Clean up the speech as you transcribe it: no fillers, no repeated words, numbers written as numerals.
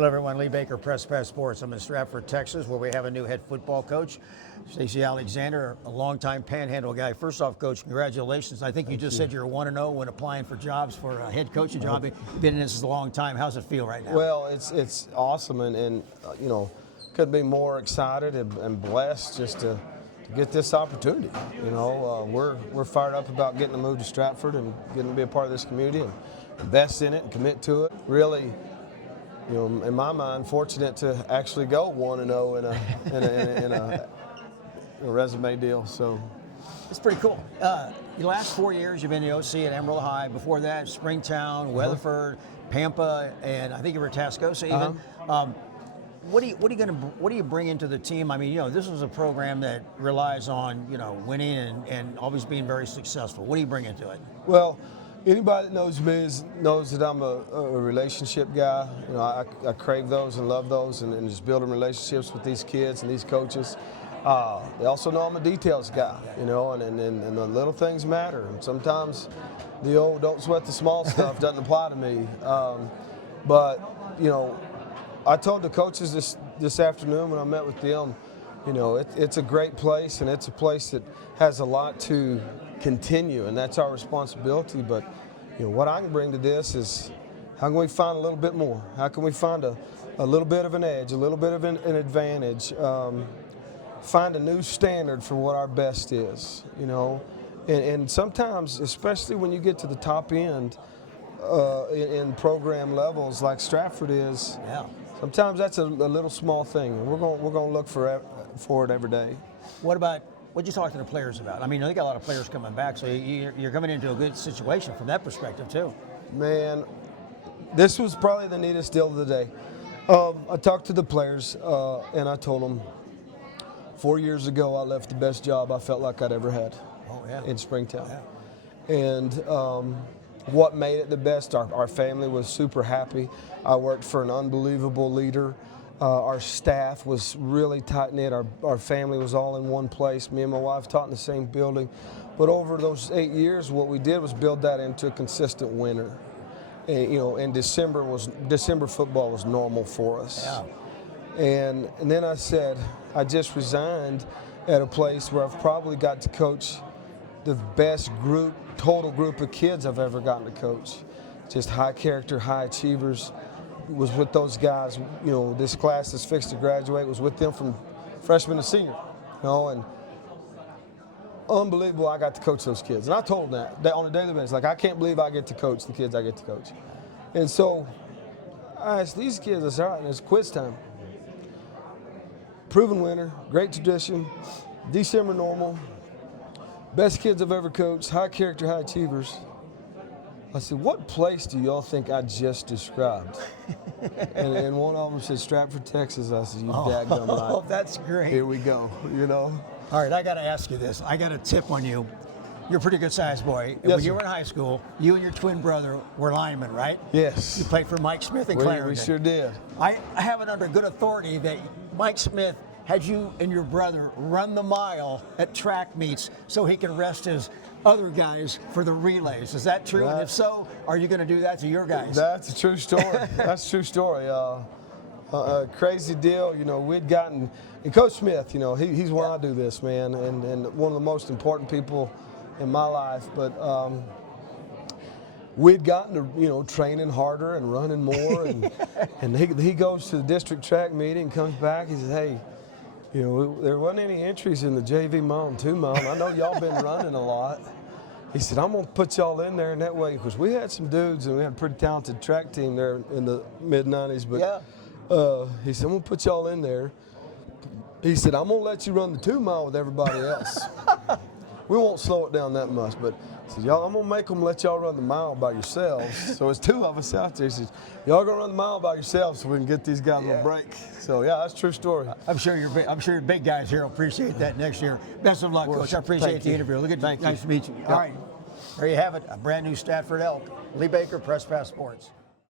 Hello everyone, Lee Baker, Press Pass Sports. I'm in Stratford, Texas, where we have a new head football coach, Stacey Alexander, a longtime Panhandle guy. First off, Coach, congratulations. I think you just said you're 1-0 when applying for jobs for a head coaching job. You've been in this a long time. How's it feel right now? Well, it's awesome, and you know, couldn't be more excited and blessed just to get this opportunity. You know, we're fired up about getting to move to Stratford and getting to be a part of this community and invest in it and commit to it. Really, you know, in my mind, fortunate to actually go 1-0 in a resume deal. So it's pretty cool. The last 4 years, you've been the OC at Emerald High. Before that, Springtown, Weatherford, Pampa, and I think you were Tascosa even. What do you bring into the team? I mean, you know, this is a program that relies on, you know, winning and always being very successful. What do you bring into it? Well, anybody that knows me knows that I'm a relationship guy. You know, I crave those and love those, and just building relationships with these kids and these coaches. They also know I'm a details guy, you know, and the little things matter. And sometimes the old "don't sweat the small stuff" doesn't apply to me. But you know, I told the coaches this afternoon when I met with them, you know, it's a great place, and it's a place that has a lot to continue, and that's our responsibility. But you know, what I can bring to this is, how can we find a little bit more? How can we find a little bit of an edge, a little bit of an advantage, find a new standard for what our best is, you know? And sometimes, especially when you get to the top end in program levels like Stratford is, sometimes that's a little small thing, and we're going to look for it every day. What'd you talk to the players about? I mean, they got a lot of players coming back, so you're coming into a good situation from that perspective too. Man, this was probably the neatest deal of the day. I talked to the players, and I told them 4 years ago I left the best job I felt like I'd ever had in Springtown. And what made it the best, our family was super happy. I worked for an unbelievable leader. Our staff was really tight-knit. Our family was all in one place. Me and my wife taught in the same building. But over those 8 years, what we did was build that into a consistent winner. And, you know, and December football was normal for us. And then I said, I just resigned at a place where I've probably got to coach the best total group of kids I've ever gotten to coach. Just high character, high achievers. Was with those guys, you know, this class that's fixed to graduate was with them from freshman to senior, you know, and unbelievable I got to coach those kids. And I told them that on a daily basis, like, I can't believe I get to coach the kids I get to coach. And so I asked these kids, I said, all right, it's quiz time. Proven winner, great tradition, December normal, best kids I've ever coached, high character, high achievers. I said, what place do y'all think I just described? and one of them said, Stratford, Texas. I said, you daggum right. Oh, that's great. Here we go, you know. All right, I got to ask you this. I got a tip on you. You're a pretty good sized boy. Yes, when you were in high school, you and your twin brother were linemen, right? Yes. You played for Mike Smith in Clarendon. We sure did. I have it under good authority that Mike Smith had you and your brother run the mile at track meets so he can rest his other guys for the relays. Is that true? And if so, are you going to do that to your guys? That's a true story. That's a true story. Crazy deal. You know, we'd gotten, and Coach Smith, you know, he's why I do this, man, and one of the most important people in my life. But we'd gotten to, you know, training harder and running more, and he goes to the district track meeting, comes back, he says, hey, you know, there wasn't any entries in the JV mile and 2 mile. I know y'all been running a lot. He said, I'm going to put y'all in there in that way, because we had some dudes, and we had a pretty talented track team there in the mid-'90s. But he said, I'm going to put y'all in there. He said, I'm going to let you run the 2 mile with everybody else. We won't slow it down that much, but he said, y'all, I'm going to make them let y'all run the mile by yourselves. So it's 2 of us out there. He says, y'all going to run the mile by yourselves so we can get these guys a break. So, yeah, that's a true story. I'm sure your big guys here will appreciate that next year. Best of luck, Coach. I appreciate the interview. Look at you. Nice to meet you. All right. There you have it, a brand new Stratford Elk. Lee Baker, Press Pass Sports.